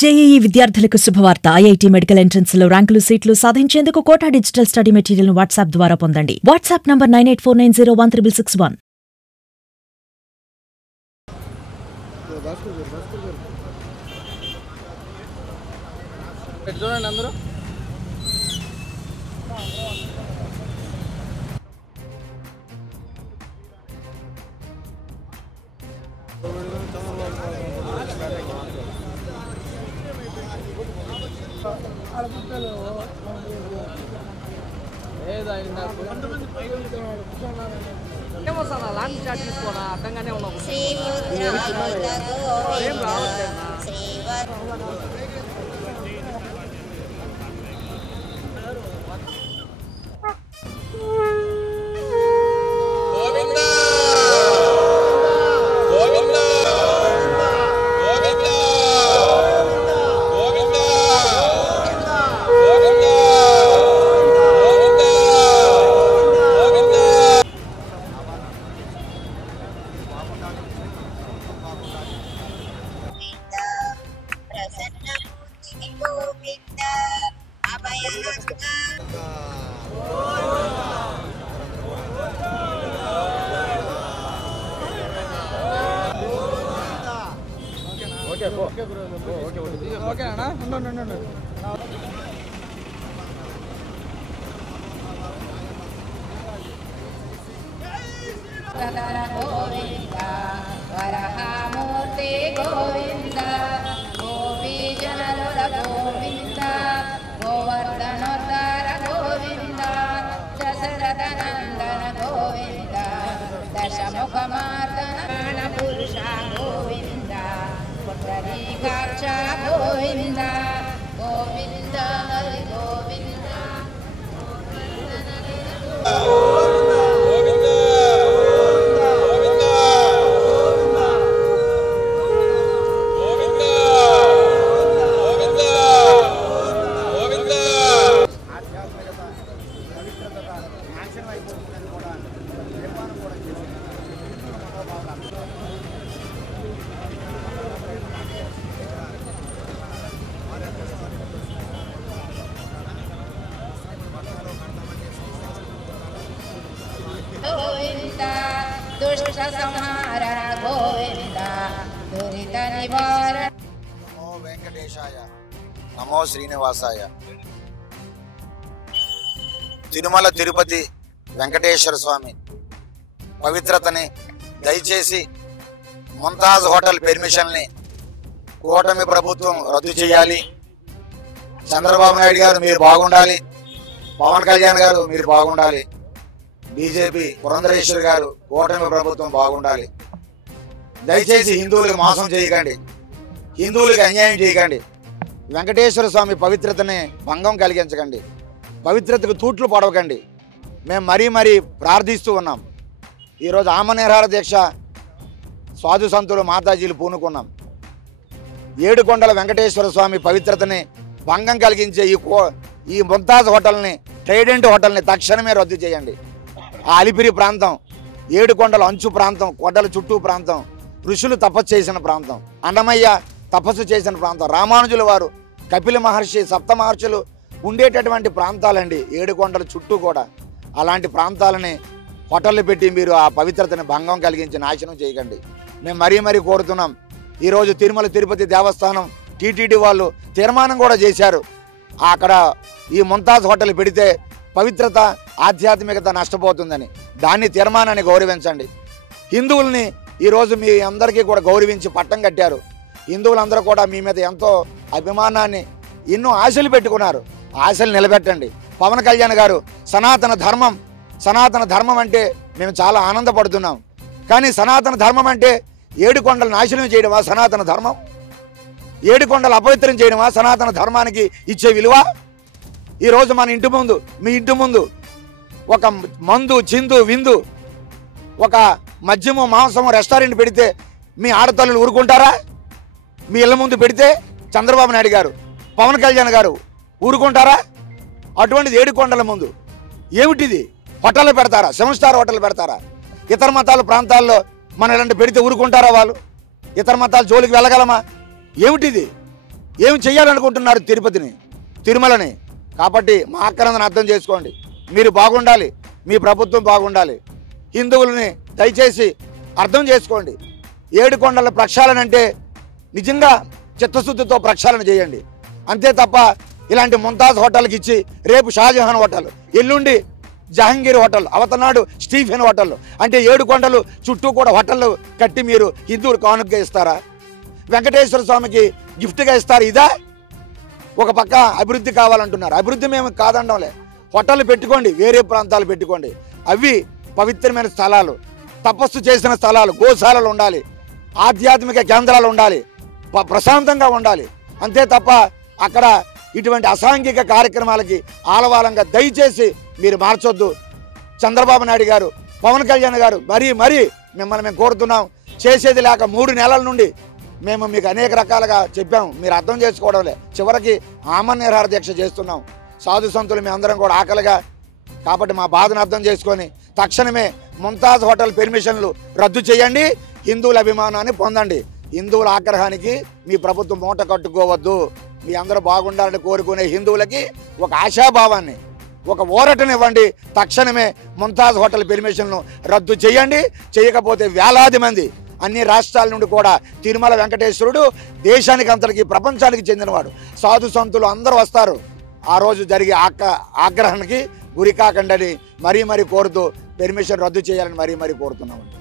JEE విద్యార్థులకు శుభవార్త. IIT medical entrance లో ర్యాంకులు సీట్లు సాధించేందుకు కోటా డిజిటల్ స్టడీ మెటీరియల్ ను వాట్సాప్ ద్వారా పొందండి. WhatsApp number 9849016661. చూడండి అందరూ ఏమొస్తా లాంగ్ షాట్ తీసుకోనా అర్థంగానే ఉన్నాము. ఏం రావట్లేదు. ఓకేనా ఉండండి గోవింద వరహామూర్తి గోవింద గోపీజనలుల గోవింద గోవర్ధనోద్ధార గోవింద దశరథ నందన గోవింద దశముఖమార్దన పురుష గోవింద పుండరీకాక్ష గోవింద గోవింద హరి గోవింద గోవింద దుష్ట సంహారణ గోవింద దురిత నివారణ. నమో వెంకటేశాయ, నమో శ్రీనివాసాయ. తిరుమల తిరుపతి వెంకటేశ్వర స్వామి పవిత్రతని దయచేసి ముంతాజ్ హోటల్ పెర్మిషన్ని కూటమి ప్రభుత్వం రద్దు చేయాలి. చంద్రబాబు నాయుడు గారు మీరు బాగుండాలి, పవన్ కళ్యాణ్ గారు మీరు బాగుండాలి, బీజేపీ పురంధరేశ్వరి గారు కూటమి ప్రభుత్వం బాగుండాలి. దయచేసి హిందువులకు మోసం చేయకండి, హిందువులకు అన్యాయం చేయకండి, వెంకటేశ్వర స్వామి పవిత్రతని భంగం కలిగించకండి, పవిత్రతకు తూట్లు పడవకండి. మేము మరీ ప్రార్థిస్తూ ఉన్నాం. ఈరోజు ఆమనిర్హార దీక్ష సాధు సంతులు మాతాజీలు పూనుకున్నాం. ఏడుకొండల వెంకటేశ్వర స్వామి పవిత్రతని భంగం కలిగించే ఈ ముంతాజ్ హోటల్ని, ట్రైడెంట్ హోటల్ని తక్షణమే రద్దు చేయండి. ఆ అలిపిరి ప్రాంతం, ఏడుకొండల అంచు ప్రాంతం, కొండల చుట్టూ ప్రాంతం, ఋషులు తపస్సు చేసిన ప్రాంతం, అన్నమయ్య తపస్సు చేసిన ప్రాంతం, రామానుజుల వారు, కపిల మహర్షి, సప్త మహర్షులు ఉండేటటువంటి ప్రాంతాలండి ఏడుకొండల చుట్టూ కూడా. అలాంటి ప్రాంతాలని హోటళ్ళు పెట్టి మీరు ఆ పవిత్రతని భంగం కలిగించి నాశనం చేయకండి. మేము మరీ కోరుతున్నాం. ఈరోజు తిరుమల తిరుపతి దేవస్థానం టీటీడీ వాళ్ళు తీర్మానం కూడా చేశారు. అక్కడ ఈ ముంతాజ్ హోటల్ పెడితే పవిత్రత, ఆధ్యాత్మికత నష్టపోతుందని. దాన్ని తీర్మానాన్ని గౌరవించండి. హిందువుల్ని ఈరోజు మీ అందరికీ కూడా గౌరవించి పట్టం కట్టారు. హిందువులందరూ కూడా మీ మీద ఎంతో అభిమానాన్ని, ఎన్నో ఆశలు పెట్టుకున్నారు. ఆశలు నిలబెట్టండి. పవన్ కళ్యాణ్ గారు సనాతన ధర్మం అంటే మేము చాలా ఆనందపడుతున్నాం. కానీ సనాతన ధర్మం అంటే ఏడుకొండలు నాశనం చేయడమా సనాతన ధర్మం? ఏడుకొండలు అపవిత్రం చేయడమా సనాతన ధర్మానికి ఇచ్చే విలువ? ఈరోజు మన ఇంటి ముందు, మీ ఇంటి ముందు ఒక మందు, చిందు, విందు, ఒక మద్యము, మాంసము రెస్టారెంట్ పెడితే మీ ఆడతల్లులు ఊరుకుంటారా? మీ ఇళ్ళ ముందు పెడితే చంద్రబాబు నాయుడు గారు, పవన్ కళ్యాణ్ గారు ఊరుకుంటారా? అటువంటిది ఏడుకొండల ముందు ఏమిటిది? హోటళ్ళు పెడతారా? 7 స్టార్ హోటల్ పెడతారా? ఇతర మతాల ప్రాంతాల్లో మన ఇలాంటి పెడితే ఊరుకుంటారా వాళ్ళు? ఇతర మతాల జోలికి వెళ్ళగలమా? ఏమిటిది? ఏం చేయాలనుకుంటున్నారు తిరుపతిని, తిరుమలని? కాబట్టి మా ఆక్రందన అర్థం చేసుకోండి. మీరు బాగుండాలి, మీ ప్రభుత్వం బాగుండాలి. హిందువులని దయచేసి అర్థం చేసుకోండి. 7 కొండల ప్రక్షాళన అంటే నిజంగా చిత్తశుద్ధితో ప్రక్షాళన చేయండి. అంతే తప్ప ఇలాంటి ముంతాజ్ హోటల్కి ఇచ్చి రేపు షాజహాన్ హోటల్, ఎల్లుండి జహంగీర్ హోటల్, అవతనాడు స్టీఫెన్ హోటల్ అంటే 7 కొండలు చుట్టూ కూడా హోటళ్ళు కట్టి మీరు హిందువులు కానుకగా ఇస్తారా? వెంకటేశ్వర స్వామికి గిఫ్ట్గా ఇస్తారు. ఇదా? ఒక పక్క అభివృద్ధి కావాలంటున్నారు. అభివృద్ధి మేము కాదండంలే. హోటళ్ళు పెట్టుకోండి, వేరే ప్రాంతాలు పెట్టుకోండి. అవి పవిత్రమైన స్థలాలు, తపస్సు చేసిన స్థలాలు, గోశాలలు ఉండాలి, ఆధ్యాత్మిక కేంద్రాలు ఉండాలి, ప్రశాంతంగా ఉండాలి. అంతే తప్ప అక్కడ ఇటువంటి అసాంఘిక కార్యక్రమాలకి ఆలవాలంగా దయచేసి మీరు మార్చొద్దు. చంద్రబాబు నాయుడు గారు, పవన్ కళ్యాణ్ గారు మరీ మిమ్మల్ని మేము కోరుతున్నాం. చేసేది లేక 3 నెలల నుండి మేము మీకు అనేక రకాలుగా చెప్పాము, మీరు అర్థం చేసుకోవడంలే. చివరికి ఆమరణ నిరాహార దీక్ష చేస్తున్నాం. సాధు సంతులు మీ అందరం కూడా ఆకలిగా. కాబట్టి మా బాధను అర్థం చేసుకొని తక్షణమే ముంతాజ్ హోటల్ పెర్మిషన్లు రద్దు చేయండి. హిందువుల అభిమానాన్ని పొందండి. హిందువుల ఆగ్రహానికి మీ ప్రభుత్వం మూట కట్టుకోవద్దు. మీ అందరూ బాగుండాలని కోరుకునే హిందువులకి ఒక ఆశాభావాన్ని, ఒక ఊరటనివ్వండి. తక్షణమే ముంతాజ్ హోటల్ పెర్మిషన్ను రద్దు చేయండి. చేయకపోతే వేలాది మంది అన్ని రాష్ట్రాల నుండి కూడా తిరుమల వెంకటేశ్వరుడు దేశానికి అంతటికి, ప్రపంచానికి చెందినవాడు, సాధు సంతులు అందరూ వస్తారు. ఆ రోజు జరిగే ఆగ్రహానికి గురి కాకండి మరీ కోరుతూ పెర్మిషన్ రద్దు చేయాలని మరీ కోరుతున్నామండి.